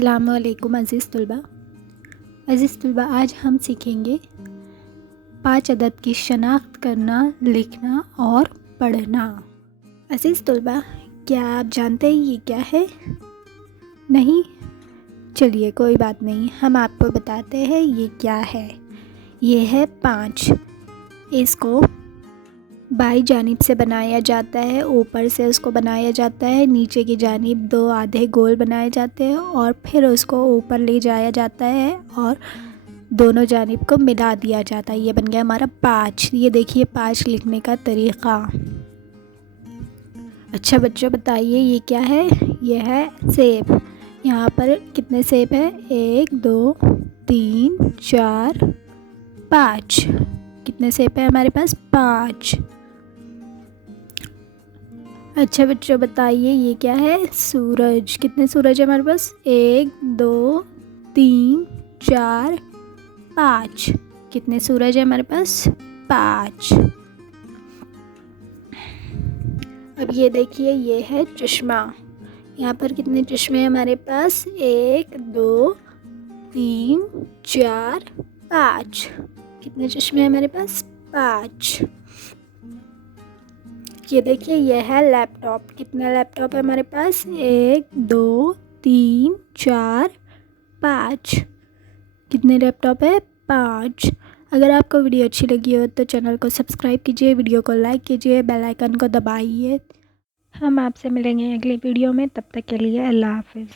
अस्सलामुअलैकुम अज़ीज़ तलबा, आज हम सीखेंगे 5 अदद की शनाख्त करना, लिखना और पढ़ना। अज़ीज़ तलबा, क्या आप जानते हैं ये क्या है? नहीं? चलिए कोई बात नहीं, हम आपको बताते हैं ये क्या है। ये है 5। इसको बाई जानिब से बनाया जाता है, ऊपर से उसको बनाया जाता है, नीचे की जानिब 2 आधे गोल बनाए जाते हैं और फिर उसको ऊपर ले जाया जाता है और दोनों जानिब को मिला दिया जाता है। ये बन गया हमारा 5। ये देखिए 5 लिखने का तरीक़ा। अच्छा बच्चों, बताइए ये क्या है? ये है सेब। यहाँ पर कितने सेब हैं? 1 2 3 4 5। कितने सेब हैं हमारे पास? 5। अच्छा बच्चों, बताइए ये क्या है? सूरज। कितने सूरज है हमारे पास? 1 2 3 4 5। कितने सूरज है हमारे पास? 5। अब ये देखिए, ये है चश्मा। यहाँ पर कितने चश्मे हैं हमारे पास? 1 2 3 4 5। कितने चश्मे हैं हमारे पास? 5। ये देखिए, ये है लैपटॉप। कितने लैपटॉप है हमारे पास? 1 2 3 4 5। कितने लैपटॉप है? 5। अगर आपको वीडियो अच्छी लगी हो तो चैनल को सब्सक्राइब कीजिए, वीडियो को लाइक कीजिए, बेल आइकन को दबाइए। हम आपसे मिलेंगे अगली वीडियो में, तब तक के लिए अल्लाह हाफ़िज़।